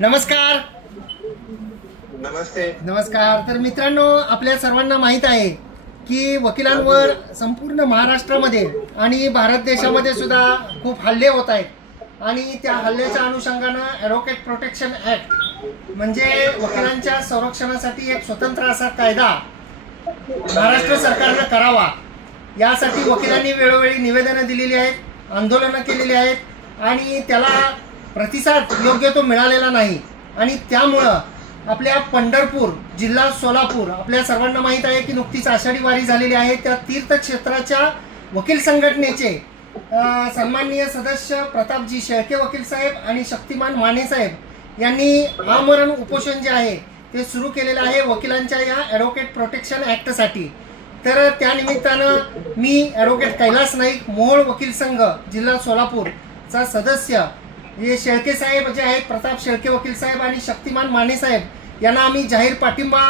नमस्कार. नमस्ते. नमस्कार. तर मित्रांनो, आपल्या सर्वांना माहित आहे की वकिलांवर संपूर्ण महाराष्ट्रामध्ये आणि भारत देशामध्ये सुद्धा खूप हल्ले होत आहेत आणि त्या हल्ल्याच्या अनुषंगाने ॲडव्होकेट प्रोटेक्शन ॲक्ट म्हणजे वकिलांच्या संरक्षणासाठी एक स्वतंत्र असा कायदा महाराष्ट्र सरकारने करावा, यासाठी वकिलांनी वेळोवेळी निवेदनं दिलेली आहेत, आंदोलनं केलेली आहेत आणि त्याला प्रतिसाद योग्य तो मिळालेला नाही. आणि त्यामुळं आपल्या पंढरपूर जिल्हा सोलापूर, आपल्या सर्वांना माहीत आहे की नुकतीच आषाढी वारी झालेली आहे. त्या तीर्थक्षेत्राच्या वकील संघटनेचे सन्माननीय सदस्य प्रतापजी शेळके वकील साहेब आणि शक्तिमान माने साहेब यांनी आमरण उपोषण जे आहे ते सुरू केलेलं आहे वकिलांच्या या ॲडव्होकेट प्रोटेक्शन ॲक्टसाठी. तर त्या निमित्तानं मी ॲडव्होकेट कैलास नाईक, मोहोळ वकील संघ जिल्हा सोलापूरचा सदस्य, हे शेळके साहेब जे आहेत, प्रताप शेळके वकील साहेब आणि शक्तिमान माने साहेब यांना आम्ही जाहीर पाठिंबा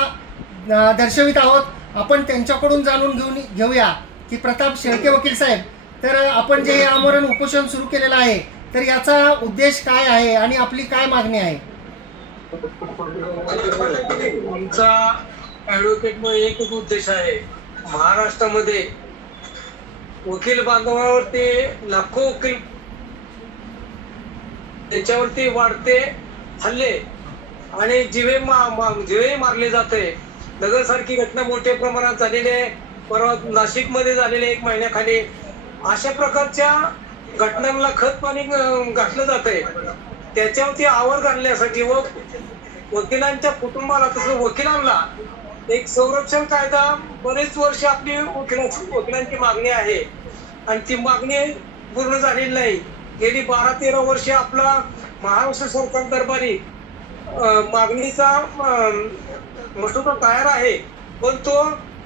दर्शवित आहोत. आपण त्यांच्याकडून जाणून घेऊया की प्रताप शेळके वकील साहेब, तर आपण जे आमरण उपोषण सुरू केलेलं आहे तर याचा उद्देश काय आहे आणि आपली काय मागणी आहे? आमचा ॲडव्होकेटमध्ये एकच उद्देश आहे. महाराष्ट्रामध्ये वकील बांधवांवरती लाखो वकील, त्याच्यावरती वाढते हल्ले आणि जीवे मारले जाते. नगरसारखी घटना मोठ्या प्रमाणात झालेली आहे. परवा नाशिकमध्ये झालेले 1 महिन्याखाली अशा प्रकारच्या घटनांना खत पाणी घातलं जातंय. त्याच्यावरती आवर घालण्यासाठी व वकिलांच्या कुटुंबाला तसं वकिलांना एक संरक्षण कायदा बरेच वर्ष आपली वकिलांची मागणी आहे आणि ती मागणी पूर्ण झालेली नाही. गेली 12-13 वर्षे आपला महाराष्ट्र सरकार दरबारी मागणीचा मसुदा तयार आहे, पण तो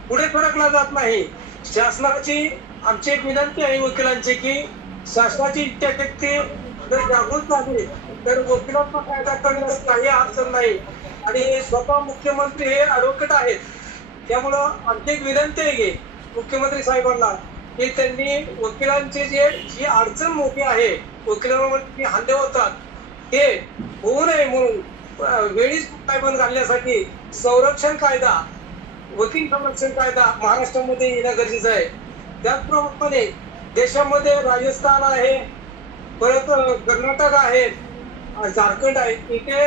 पुढे सरकला जात नाही. शासनाची आमची एक विनंती आहे वकिलांची की शासनाची इच्छाशक्ती जर जागृत झाली तर वकिलांचा कायदा करण्यास काही अडचण नाही. आणि स्वतः मुख्यमंत्री हे ॲडव्होकेट आहेत, त्यामुळं आमची एक विनंती आहे की मुख्यमंत्री साहेबांना की त्यांनी वकिलांची जी अडचण मोठी आहे, वकिलांवरती हल्ले होतात ते होऊ नये म्हणून वेळीच पायबंद घालण्यासाठी संरक्षण कायदा, वकील संरक्षण कायदा महाराष्ट्रामध्ये येणं गरजेचं आहे. त्याचप्रमाणे देशामध्ये राजस्थान आहे, परत कर्नाटक आहे, झारखंड आहे, इथे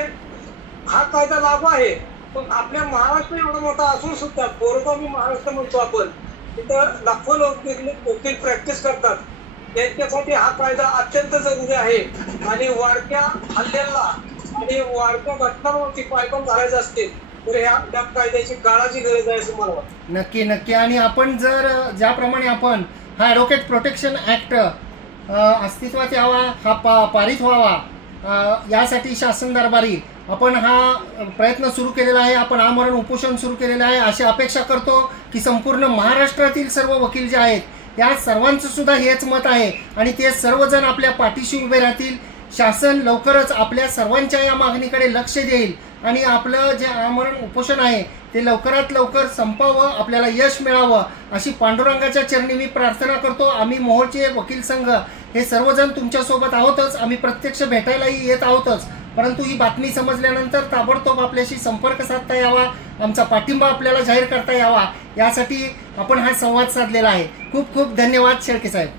हा कायदा लागू आहे. पण आपल्या महाराष्ट्र एवढा मोठा असून सुद्धा मी महाराष्ट्र म्हणतो आपण, तिथं लाखो वकील प्रॅक्टिस करतात. त्यांच्यासाठी हा कायदा अत्यंत जरुरी आहे आणि वाढत्या हल्ल्यांना आणि वाढत्या घटनांवरती पायबंद घालायचं असतील तर ह्या कायद्याची काळाची गरज आहे असं मला वाटतं. नक्की नक्की. आणि आपण जर ज्याप्रमाणे आपण हा ॲडव्होकेट प्रोटेक्शन ॲक्ट अस्तित्वात यावा, हा पारित व्हावा, यासाठी शासन दरबारी आपण हा प्रयत्न सुरू केलेला आहे, आपण आमरण उपोषण सुरू केलेलं आहे. अशी अपेक्षा करतो की संपूर्ण महाराष्ट्रातील सर्व वकील जे आहेत या सर्वांचं सुद्धा हेच मत आहे आणि ते सर्वजण आपल्या पाठीशी उभे राहतील. शासन लवकरच आपल्या सर्वांच्या या मागणीकडे लक्ष देईल आणि आपलं जे आमरण उपोषण आहे ते लवकरात लवकर संपावं, आपल्याला यश मिळावं अशी पांडुरंगाच्या चरणी मी प्रार्थना करतो. आम्ही मोहोळचे वकील संघ हे सर्वजण तुमच्यासोबत आहोतच, आम्ही प्रत्यक्ष भेटायलाही येत आहोतच, परंतु ही बातमी समजल्यानंतर ताबडतोब आपल्याशी संपर्क साधता यावा, आमचा पाठिंबा आपल्याला जाहीर करता यावा, यासाठी आपण हा संवाद साधलेला आहे. खूप खूप धन्यवाद शेळके साहेब.